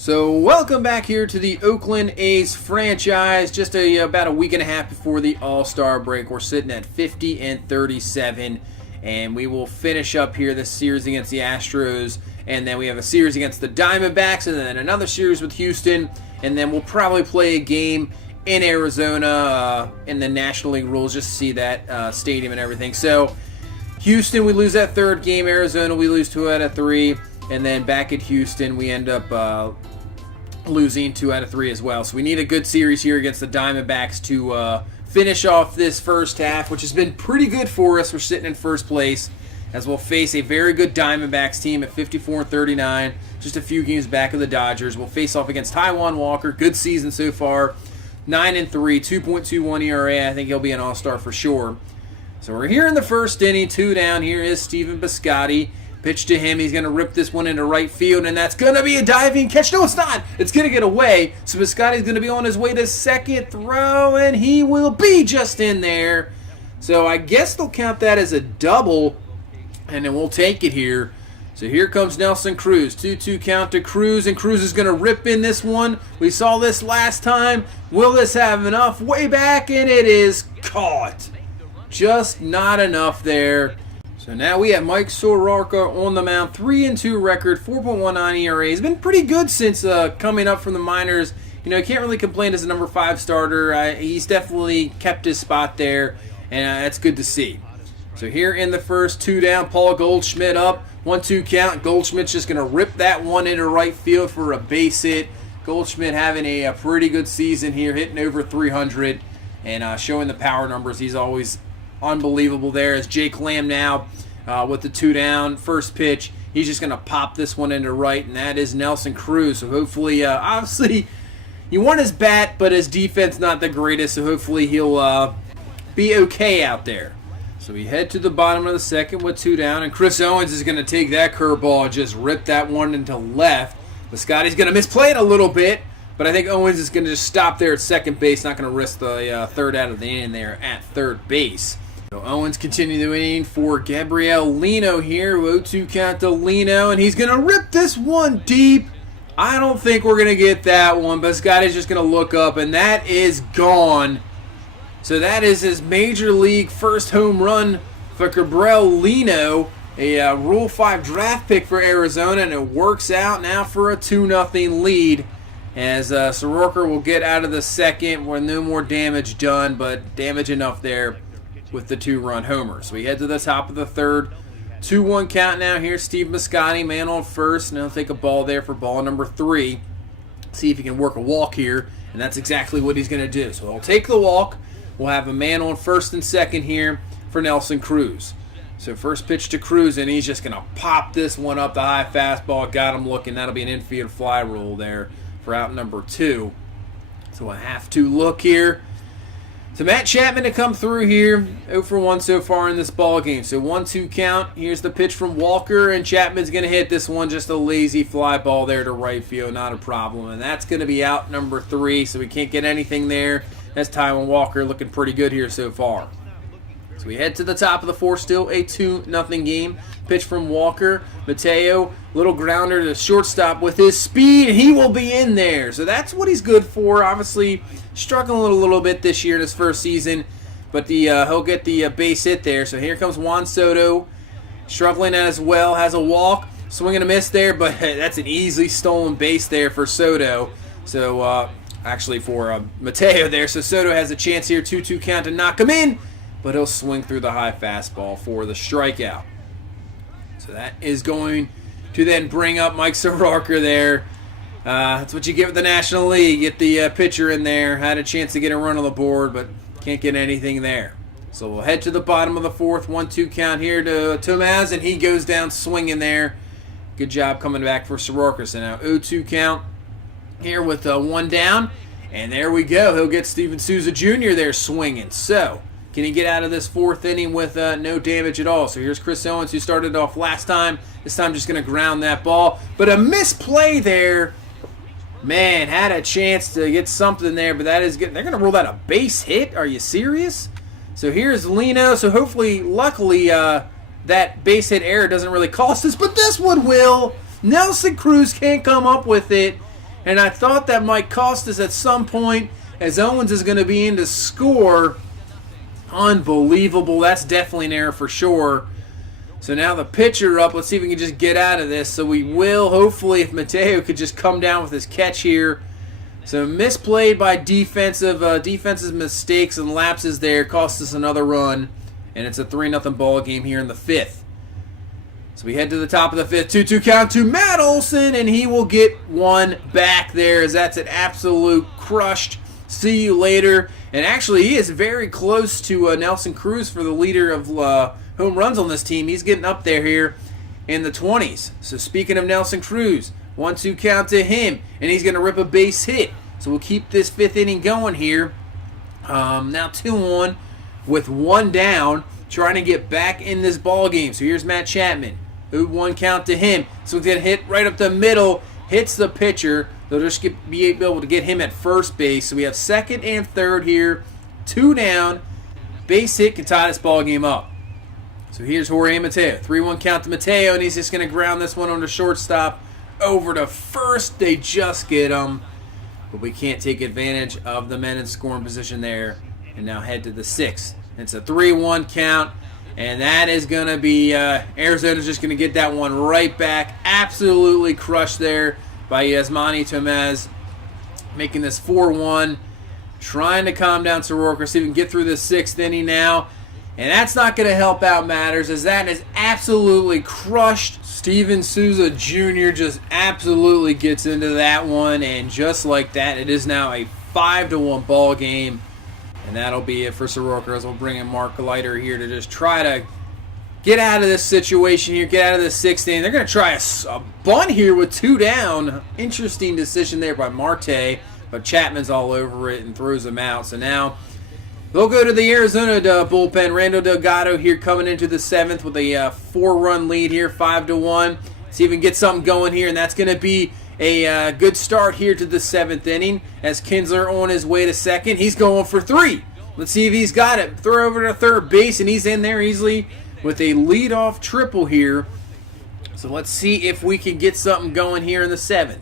So welcome back here to the Oakland A's franchise. Just about a week and a half before the All-Star break. We're sitting at 50-37, and we will finish up here this series against the Astros, and then we have a series against the Diamondbacks, and then another series with Houston, and then we'll probably play a game in Arizona in the National League rules just to see that stadium and everything. So Houston, we lose that third game. Arizona, we lose 2 out of 3. And then back at Houston, we end up losing 2 out of 3 as well. So we need a good series here against the Diamondbacks to finish off this first half, which has been pretty good for us. We're sitting in first place as we'll face a very good Diamondbacks team at 54-39, just a few games back of the Dodgers. We'll face off against Taijuan Walker. Good season so far, 9-3, 2.21 ERA. I think he'll be an all-star for sure. So we're here in the first inning, 2 down. Here is Stephen Piscotty. Pitch to him. He's going to rip this one into right field, and that's going to be a diving catch. No, it's not. It's going to get away. So Piscotty's going to be on his way to second throw, and he will be just in there. So I guess they'll count that as a double, and then we'll take it here. So here comes Nelson Cruz. 2-2 count to Cruz, and Cruz is going to rip in this one. We saw this last time. Will this have enough? Way back, and it is caught. Just not enough there. So now we have Mike Soroka on the mound, 3-2 record, 4.19 ERA. He's been pretty good since coming up from the minors. You know, can't really complain as a number 5 starter. He's definitely kept his spot there, and that's good to see. So here in the first, 2 down, Paul Goldschmidt up, 1-2 count. Goldschmidt's just going to rip that one into right field for a base hit. Goldschmidt having a pretty good season here, hitting over 300 and showing the power numbers. He's always unbelievable there. As Jake Lamb now with the 2 down, first pitch, he's just going to pop this one into right, and that is Nelson Cruz. So hopefully, obviously, you want his bat, but his defense not the greatest, so hopefully he'll be okay out there. So we head to the bottom of the second with 2 down, and Chris Owens is going to take that curveball and just rip that one into left. But Scotty's going to misplay it a little bit, but I think Owens is going to just stop there at second base, not going to risk the third out of the inning there at third base. So Owens continuing the inning for Gabriel Lino here. 0-2 count to Lino, and he's going to rip this one deep. I don't think we're going to get that one, but Scotty's just going to look up, and that is gone. So that is his major league first home run for Gabriel Lino, a Rule 5 draft pick for Arizona, and it works out now for a 2-0 lead as Soroka will get out of the second with no more damage done, but damage enough there with the 2-run homer. So we head to the top of the third. 2-1 count now. Here's Steve Piscotty, man on first. Now take a ball there for ball number 3. See if he can work a walk here, and that's exactly what he's going to do. So he'll take the walk. We'll have a man on first and second here for Nelson Cruz. So first pitch to Cruz, and he's just going to pop this one up the high fastball. Got him looking. That'll be an infield fly rule there for out number 2. So a have-to look here. So Matt Chapman to come through here, 0 for 1 so far in this ball game. So 1-2 count. Here's the pitch from Walker, and Chapman's going to hit this one. Just a lazy fly ball there to right field, not a problem. And that's going to be out number 3, so we can't get anything there. That's Taijuan Walker looking pretty good here so far. So we head to the top of the 4th, still a 2-0 game. Pitch from Walker. Mateo, little grounder to shortstop with his speed, and he will be in there. So that's what he's good for. Obviously, struggling a little bit this year in his first season, but he'll get the base hit there. So here comes Juan Soto, struggling as well, has a walk, swing and a miss there, but that's an easily stolen base there for Soto. So actually for Mateo there. So Soto has a chance here, 2-2 count to knock him in, but he'll swing through the high fastball for the strikeout. So that is going to then bring up Mike Soroka there. That's what you get with the National League. Get the pitcher in there. Had a chance to get a run on the board, but can't get anything there. So we'll head to the bottom of the 4th. 1-2 count here to Tomaz, and he goes down swinging there. Good job coming back for Soroka. So now 0-2 count here with 1 down. And there we go. He'll get Steven Souza Jr. there swinging. So can he get out of this 4th inning with no damage at all? So here's Chris Owens, who started off last time. This time just going to ground that ball. But a misplay there. Man, had a chance to get something there, but that is good. They're going to rule that a base hit? Are you serious? So here's Lino. So hopefully, luckily, that base hit error doesn't really cost us, but this one will. Nelson Cruz can't come up with it. And I thought that might cost us at some point, as Owens is going to be in to score. Unbelievable. That's definitely an error for sure. So now the pitcher up. Let's see if we can just get out of this. So we will, hopefully, if Mateo could just come down with his catch here. So misplayed by defensive mistakes and lapses there. Cost us another run. And it's a 3-0 ball game here in the 5th. So we head to the top of the 5th. 2-2 count to Matt Olson. And he will get one back there, as that's an absolute crushed see you later. And actually, he is very close to Nelson Cruz for the leader of home runs on this team. He's getting up there here in the 20s. So speaking of Nelson Cruz, 1-2 count to him, and he's going to rip a base hit. So we'll keep this 5th inning going here. Now 2-1 with 1 down, trying to get back in this ball game. So here's Matt Chapman. 0-1 count to him. So he's going to hit right up the middle, hits the pitcher. They'll just be able to get him at first base. So we have 2nd and 3rd here. 2 down. Base hit can tie this ball game up. So here's Jorge Mateo. 3-1 count to Mateo, and he's just going to ground this one on the shortstop over to first. They just get him. But we can't take advantage of the men in scoring position there. And now head to the 6th. It's a 3-1 count. And that is going to be, Arizona's just going to get that one right back. Absolutely crushed there by Yasmani Tomez, making this 4-1. Trying to calm down Soroka, see if we can get through the 6th inning now. And that's not going to help out matters, as that is absolutely crushed. Steven Souza Jr. just absolutely gets into that one. And just like that, it is now a 5-1 ball game. And that'll be it for Soroka, as we'll bring in Mark Leiter here to just try to get out of this situation here, get out of this 6th inning. They're going to try a bunt here with 2 down. Interesting decision there by Marte, but Chapman's all over it and throws him out. So now they'll go to the Arizona bullpen. Randall Delgado here coming into the 7th with a 4-run lead here, 5-1. See if we can get something going here, and that's going to be a good start here to the 7th inning, as Kinsler on his way to 2nd. He's going for 3. Let's see if he's got it. Throw over to 3rd base, and he's in there easily with a leadoff triple here. So let's see if we can get something going here in the 7th.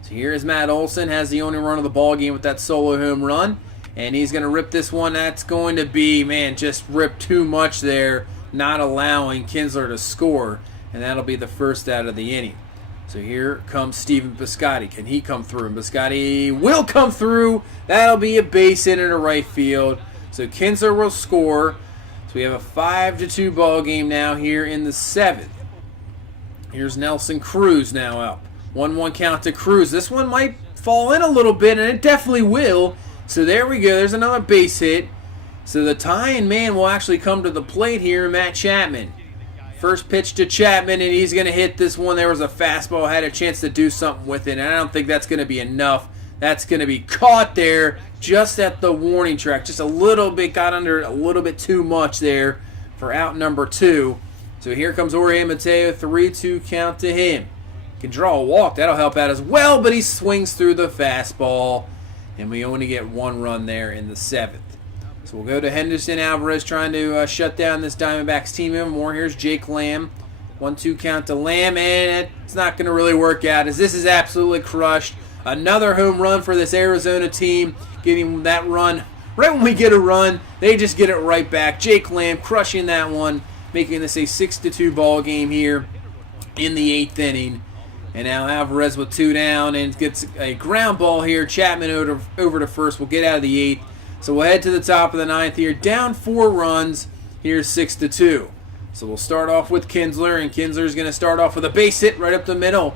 So here is Matt Olson, has the only run of the ball game with that solo home run. And he's going to rip this one. That's going to be, man, just rip too much there, not allowing Kinsler to score. And that'll be the first out of the inning. So here comes Steven Piscotty. Can he come through? And Piscotty will come through. That'll be a base hit into right field. So Kinsler will score. So we have a 5-2 ball game now here in the 7th. Here's Nelson Cruz now up. 1-1 count to Cruz. This one might fall in a little bit, and it definitely will. So there we go. There's another base hit. So the tying man will actually come to the plate here, Matt Chapman. First pitch to Chapman, and he's going to hit this one. There was a fastball, had a chance to do something with it, and I don't think that's going to be enough. That's going to be caught there just at the warning track. Just a little bit, got under a little bit too much there for out number 2. So here comes Jorge Mateo, 3-2 count to him. Can draw a walk, that'll help out as well, but he swings through the fastball, and we only get 1 run there in the 7th. So we'll go to Henderson Alvarez trying to shut down this Diamondbacks team even more. Here's Jake Lamb. 1-2 count to Lamb, and it's not going to really work out, as this is absolutely crushed. Another home run for this Arizona team, getting that run. Right when we get a run, they just get it right back. Jake Lamb crushing that one, making this a 6-2 ball game here in the 8th inning. And now Alvarez with 2 down and gets a ground ball here. Chapman over to first. We'll get out of the 8th. So we'll head to the top of the 9th here. Down 4 runs. Here's 6-2. So we'll start off with Kinsler, and Kinsler's going to start off with a base hit right up the middle.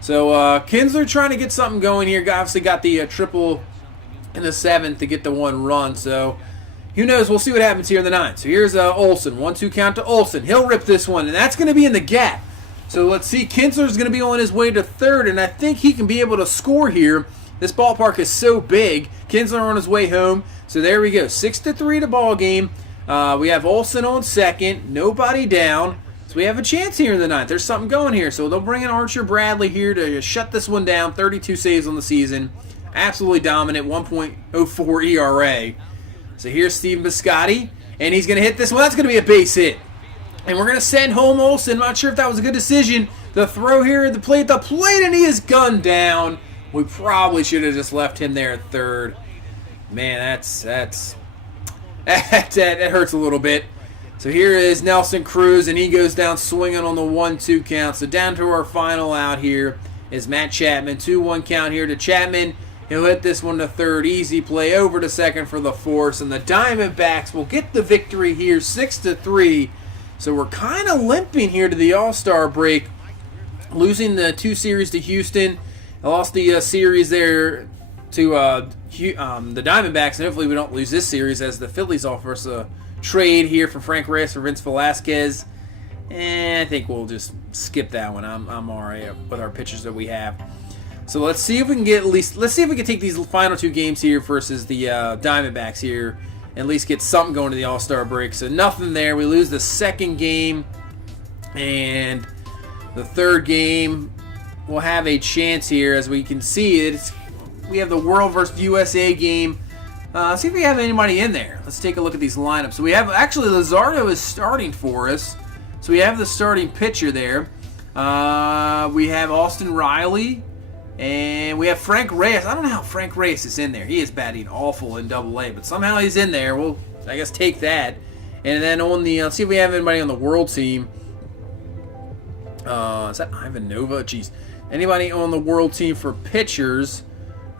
So Kinsler trying to get something going here. Obviously got the triple in the 7th to get the 1 run. So who knows? We'll see what happens here in the 9th. So here's Olson. 1-2 count to Olson. He'll rip this one, and that's going to be in the gap. So let's see. Kinsler's going to be on his way to 3rd, and I think he can be able to score here. This ballpark is so big. Kinsler on his way home. So there we go. 6-3 to ball game. We have Olson on 2nd. Nobody down. So we have a chance here in the 9th. There's something going here. So they'll bring in Archer Bradley here to shut this one down. 32 saves on the season. Absolutely dominant. 1.04 ERA. So here's Steven Piscotty. And he's going to hit this one. That's going to be a base hit. And we're going to send home Olson. Not sure if that was a good decision. The throw here at the plate, and he is gunned down We probably should have just left him there at third. Man, that hurts a little bit. So here is Nelson Cruz, and he goes down swinging on the 1-2 count. So down to our final out here is Matt Chapman. 2-1 count here to Chapman. He'll hit this one to third. Easy play over to second for the force. And the Diamondbacks will get the victory here 6-3. So we're kind of limping here to the All-Star break. Losing the 2 series to Houston. I lost the series there to the Diamondbacks. And hopefully we don't lose this series as the Phillies offer us a trade here for Frank Reyes for Vince Velasquez. And I think we'll just skip that one. I'm all right with our pitchers that we have. So let's see if we can get let's see if we can take these final 2 games here versus the Diamondbacks here and at least get something going to the All-Star break. So nothing there. We lose the second game, and the third game we'll have a chance here. As we can see, we have the World versus USA game. See if we have anybody in there. Let's take a look at these lineups. So we have, actually, Luzardo is starting for us. So we have the starting pitcher there. We have Austin Riley. And we have Frank Reyes. I don't know how Frank Reyes is in there. He is batting awful in Double-A, but somehow he's in there. We'll, I guess, take that. And then on the, let's see if we have anybody on the World team. Is that Ivan Nova? Jeez. Anybody on the World team for pitchers?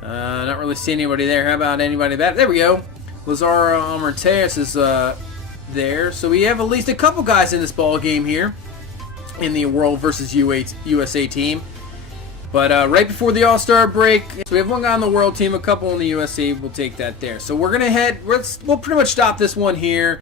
Not really seeing anybody there. How about anybody back? There we go. Lazaro Amarteas is there. So we have at least a couple guys in this ball game here in the World versus USA team. But right before the All-Star break, so we have one guy on the World team, a couple on the USA. We'll take that there. So we're going to we'll pretty much stop this one here.